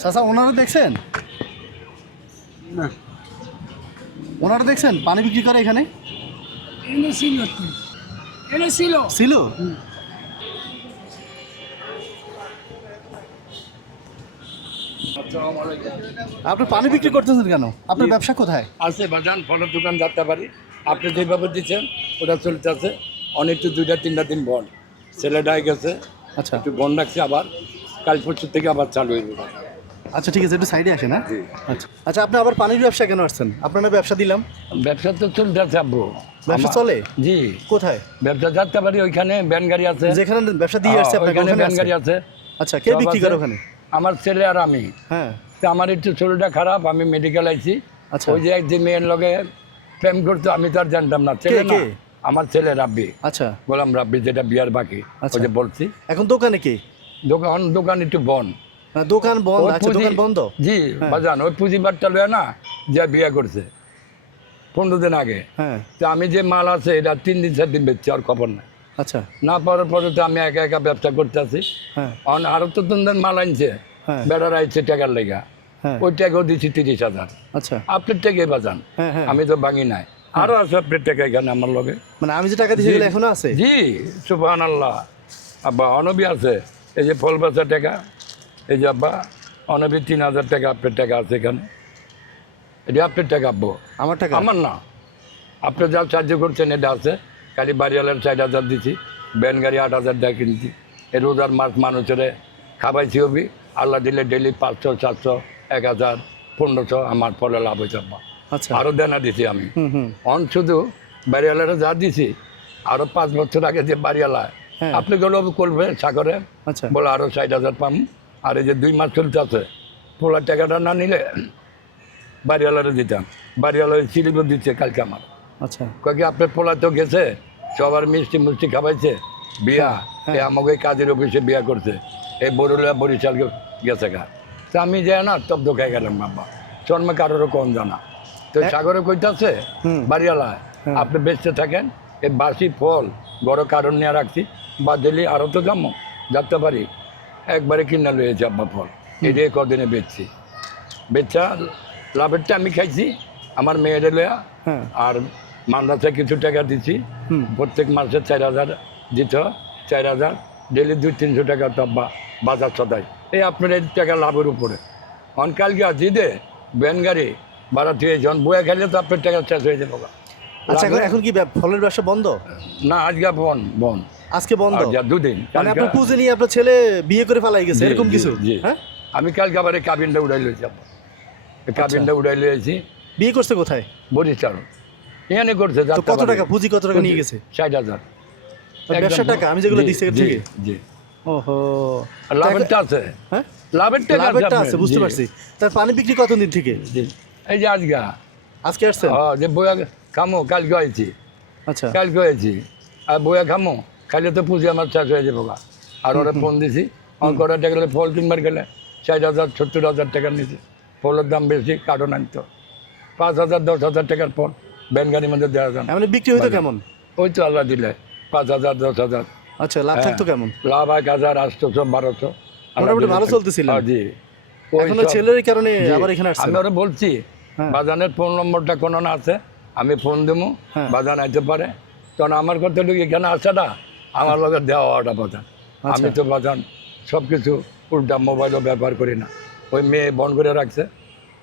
চাচা ওনারা দেখছেন? না ওনারা দেখছেন পানি বিক্রি করে এখানে? ছিল। আপনি পানি বিক্রি করতেছেন কেন? আপনার ব্যবসা কোথায়? আছে বাজান ফলের দোকান যাতে পারি আপনি যেভাবে দিচ্ছেন ওটা চলতেছে অনেকটু 2-3 দিন বন্ধ ছেলেটা গেছে আচ্ছা একটু বন্ধ রাখছে আবার কাল পরশু থেকে আবার চালু হয়ে যাবে। আচ্ছা ঠিক আছে, একটু সাইডে আসেন। হ্যাঁ জি। আচ্ছা আচ্ছা, আপনি আবার পানির ব্যবসা কেন আসছেন? আপনার না ব্যবসা দিলাম। ব্যবসা তো চলতেছে আব্বু। ব্যবসা চলে? জি। কোথায়? ব্যবসা যাতে পারি ওইখানে ভ্যান গাড়ি আছে। যেখানে ব্যবসা দিয়ে আসছে আপনার ওইখানে ওখানে ভ্যান গাড়ি আছে। আচ্ছা, কে বিক্রি করে ওখানে? আমার ছেলে আর আমি। হ্যাঁ তো আমার একটু শরীরটা খারাপ আমি মেডিকেল আইছি। আচ্ছা। ওই যে এক যে মেয়ের লগে প্রেম করতো আমি তো আর জানতাম না ছেলে না কে? আমার ছেলে রাব্বি। আচ্ছা বললাম রাব্বি যেটা বিয়ার বাকি আচ্ছা। ওই যে বলছি এখন দোকানে কি? দোকান একটু বন্ধ। দোকান বন্ধ? ওই আচ্ছা পুঁজি- দোকান বন্ধ। জি হ্যাঁ। বাজান ওই পুঁজিবারটা লয়ে না যে বিয়ে করছে 15 দিন আগে। হ্যাঁ তো আমি যে মাল আছে এটা 3-4 দিন বেচছি আর খবর নাই। আচ্ছা না পাওয়ার পরে তো আমি একা একা ব্যবসা করতে আছি। হ্যাঁ আরো তো তিনজন মাল আনছে হ্যাঁ বেড়ার আইছে টাকার লেগা হ্যাঁ ওই টাকাও দিচ্ছি 30,000 আচ্ছা আপনার টাকাই বাজান। হ্যাঁ হ্যাঁ, আমি তো ভাঙি নাই আরো আছে আপনার টাকা এখানে আমার লগে। মানে আমি যে টাকা দিয়েছি এগুলো এখনো আছে? জি সুবহানাল্লাহ। আব্বা অনবী আছে এই যে ফল বেচার টাকা এই যে আব্বা অনবী 3,000 টাকা আপনার টাকা আছে এখানে এটা আপনার টাকা আব্বু আমার টাকা? আমার না আপনি যা সাহায্য করছেন এটা আছে খালি বাড়িওয়ালার 4,000 দিছি ব্যান গাড়ি 8,000 টাকা কিনছি এই রোজার মাস মানুষের খাবাইছি হবি আল্লাহ দিলে ডেলি 500 700 1,000 1500 আমার ফলে লাভ হয়েছে আব্বা। আচ্ছা আরও দেনা দিছি আমি হুম অন শুধু বাড়িওয়ালারা যা দিছি আরও 5 বছর আগে যে বাড়িওয়ালা হ্যাঁ। আপনি গেলে করবে সাগরে আচ্ছা বলে আরও 60,000 পাম আর এই যে 2 মাস চলতে আছে পোলার টাকাটা না নিলে বাড়িওয়ালারা দিতাম বাড়িওয়ালা সিলিপও দিচ্ছে কালকে আমার আচ্ছা কয়েক আপনার পোলা তো গেছে সবার মিষ্টি মুষ্টি খাওয়াইছে বিয়া হ্যাঁ। এই আমাকে কাজের অফিসে বিয়া করছে এই বরুলিয়া বরিশাল গেছে গা তো আমি যাই না তব দোকায় গেলাম বাবা জন্মে কারোরও কম জানা তো সাগরে কইতাছে হুম। বাড়িওয়ালা হ্যাঁ। আপনি বেচতে থাকেন এই বাসি ফল বড় কারণ নিয়ে রাখছি বা দিল্লি আরও তো যাবো যাতে পারি একবারে কিনা লয়েছে আব্বা ফল এটাই কদিনে বেচছি বেচা লাভেরটা আমি খাইছি আমার মেয়েদের লয়া হ্যাঁ আর মান্দাসে কিছু টাকা দিচ্ছি হুম প্রত্যেক মাসে 4,000 দিত 4,000 ডেলি 200-300 টাকা তো বাজার সদাই এই আপনার এই টাকা লাভের উপরে অনকালকে জিদে ব্যান গাড়ি ভাড়া দিয়ে জন বয়ে খেলে তো আপনার টাকা শেষ হয়ে যাবে আচ্ছা এখন কি ফলের ব্যবসা বন্ধ? না আজকে বন আজকে বন্ধ? যা 2 দিন মানে আপনার পুঁজি নিয়ে আপনার ছেলে বিয়ে করে ফেলাই গেছে এরকম কিছু? জি হ্যাঁ আমি কালকে আবার এই কাবিনটা উড়াই লইছি কাবিনটা উড়াই লইছি বিয়ে করছে কোথায়? বরিশাল এখানে করছে তো কত টাকা পুঁজি, কত টাকা নিয়ে গেছে? 60,000 ব্যবসার টাকা আমি যেগুলো দিচ্ছি এর থেকে? জি ওহো, আর লাভেরটা আছে হ্যাঁ লাভের টাকা লাভেরটা আছে আপনার, বুঝতে জি, পারছি। তার পানি বিক্রি কতদিন থেকে? জি। এই যে আজকে আসছেন? যে বইয়া খামো কালকে হয়েছি আচ্ছা কালকে হয়েছি আর বইয়া খামো খাইলে তো পুঁজি আমার চাষ হয়ে যাবো গা। আর ওরা ফোন দিছি অঙ্কটা গেলে ফল কিনবার গেলে 60,000 70,000 টাকা নিয়েছে ফলের দাম বেশি কার্টন আনতো 5,000 10,000 টাকার ফল ব্যান গাড়ির মধ্যে দেওয়া যান মানে বিক্রি হইতো কেমন? ওই তো আল্লাহ দিলে 5,000 10,000 আচ্ছা লাভ থাকতো কেমন? লাভ 1,000 800 1200 মোটামুটি ভালো চলতেছিল? জি এখন ওই ছেলের কারণে আবার এখানে আসছেন? আমি ওরা বলছি হ্যাঁ। বাজানের ফোন নম্বরটা কোনো না আছে আমি ফোন দেবো হ্যাঁ। বাজান আইতে পারে তখন আমার কথা লোক এখানে আসে না আমার লগে দেওয়াটা বাজান আমি তো বাজান সব কিছু উল্টা মোবাইলও ব্যবহার করি না ওই মেয়ে বন্ধ করে রাখছে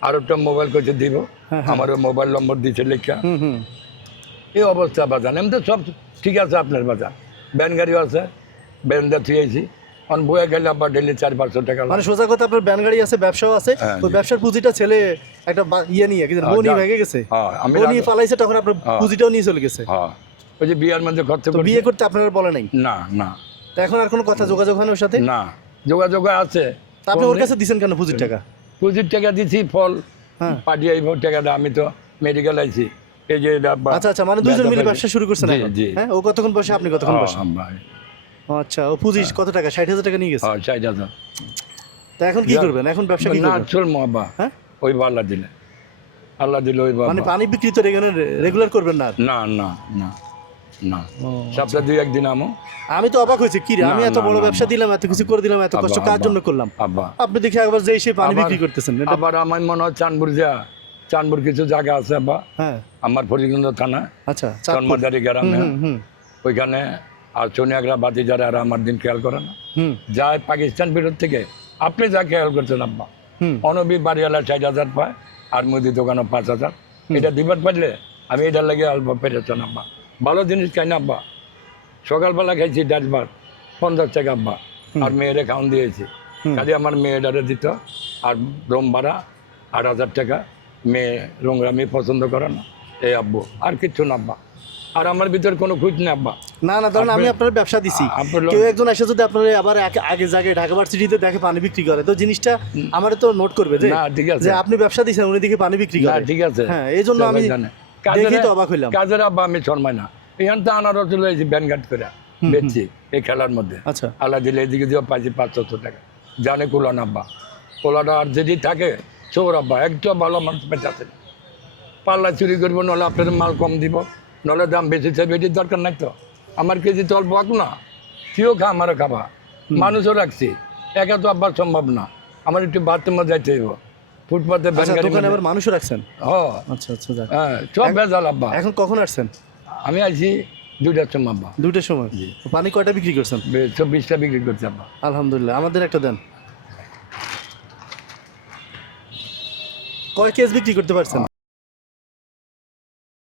আর একটা মোবাইল করছে দিব হ্যাঁ। আমার ওই মোবাইল নম্বর দিচ্ছে লেখা হুম এই অবস্থা বাজান এমনি তো সব ঠিক আছে আপনার বাজান ব্যান গাড়িও আছে ব্যান দিয়ে থুয়েছি অন বয়ে গেলে আবার ডেলি 400-500 টাকা মানে সোজা কথা আপনার ব্যান গাড়ি আছে, ব্যবসাও আছে। হ্যাঁ, ওই ব্যবসার পুঁজিটা ছেলে একটা ইয়ে নিয়ে বনি ভেঙে গেছে, হ্যাঁ, আমি বনি ফালাইছে, তখন আপনার পুঁজিটাও নিয়ে চলে গেছে। হ্যাঁ ওই যে বিয়ার মধ্যে খরচ তো বিয়ে করতে আপনারা বলে নাই? না না তা এখন আর কোনো কথা যোগাযোগ হয় না ওর সাথে? না যোগাযোগ আছে তা আপনি ওর কাছে দিচ্ছেন কেন পুঁজির টাকা? পুঁজির টাকা দিছি ফল হ্যাঁ পাঠিয়ে টাকাটা আমি তো মেডিকেল আইছি এই যে আচ্ছা আচ্ছা, মানে দুইজন মিলে ব্যবসা শুরু করছেন জি, এখন? জি। হ্যাঁ, ও কতক্ষণ বসে আপনি কতক্ষণ বসে? আচ্ছা, ও পুঁজি কত টাকা? 60,000 টাকা নিয়ে গেছে। 60,000 তা এখন কি করবেন? এখন ব্যবসা কি না করবেন? চল মহাবা হ্যাঁ ওই আল্লাহ দিলে আল্লাহ দিলে ওই মানে বাবা পানি বিক্রি তো রেগুলার করবেন না আর? না না না না ও, সপ্তাহে 2-1 দিন আমো। আমি তো অবাক হয়েছি কি রে, আমি না, এত না, বড় না, ব্যবসা না। দিলাম, এত কিছু করে দিলাম, এত কষ্ট আব্বা, কার আব্বা, জন্য করলাম, আব্বা আপনি দেখি একবার যে এসে পানি আবার- বিক্রি করতেছেন এটা। আবার আমার মনে হয় চানপুর কিছু জায়গা আছে আব্বা, হ্যাঁ আমার ফরিদগঞ্জ থানা আচ্ছা, চাঁদপুর। চন্মাদারি গ্রামে, হুম হুম ওইখানে আর সোনিয়াগরা বাতি যারা আর আমার দিন খেয়াল করে না, হুম যায় পাকিস্তান বিরোধ থেকে। আপনি যা খেয়াল করছেন আব্বা, হুম অনবি বাড়িওয়ালা 60,000 পায় আর মুদি দোকানও 5,000। এটা দিবার পারলে আমি এটার লাগে অল্প পেরেছেন আব্বা। ভালো জিনিস খাই না আব্বা। সকালবেলা খাইছি ডাল ভাত 50 টাকা আব্বা, আর মেয়েরে খাওয়ান দিয়েছি। খালি আমার মেয়েটারে দিত আর রুম ভাড়া 8,000 টাকা। মেয়ে রোংরামি পছন্দ করে না, এই আব্বু, আর কিচ্ছু না আব্বা। আর আমার ভিতর কোনো খুঁজ নেই আব্বা। না না, ধরেন আমি আপনার ব্যবসা দিছি, আপনার লোক- কেউ একজন এসে যদি আপনার আবার আগে জায়গায় ঢাকা ভার্সিটিতে দেখে পানি বিক্রি করে, তো জিনিসটা আমার তো নোট করবে যে না, ঠিক আছে। যে আপনি ব্যবসা দিছেন, উনি দেখে পানি বিক্রি না, করে। ঠিক আছে। হ্যাঁ, এই জন্য আমি সবাই জানে। দেখি তো অবাক হইলাম। কাজের আব্বা আমি শর্মাই না। এখান তো আনারস চলে এসেছি ব্যানঘাট করে বেচছি এই খেলার মধ্যে। আচ্ছা আল্লাহ দিলে এদিকে দিয়ে পাইছি 500 টাকা। জানে কুলান আব্বা, কোলাটা আর যদি থাকে চোর আব্বা, একটা ভালো মানুষ বেঁচাতে না। পাল্লা চুরি করবো, নাহলে আপনার মাল কম দিব, নাহলে দাম বেশি চাই, বেটির দরকার নাই তো। আমার কেজি তো অল্প হোক না, তুইও খা, আমারও খাবা, মানুষও রাখছি, একা তো আব্বার সম্ভব না। আমার একটু বাথরুমে যাইতে হইব, ফুটপাতে আচ্ছা, দোকানে আবার মানুষও রাখছেন। আচ্ছা আচ্ছা, যাক। হ্যাঁ, সব ভেজাল আব্বা। এখন কখন আসছেন? আমি আছি 2টার সময় আব্বা। 2টার সময়। পানি কয়টা বিক্রি করছেন? 24টা বিক্রি করছি আব্বা। আলহামদুলিল্লাহ, আমাদের একটা দেন। কয় কেস বিক্রি করতে পারছেন?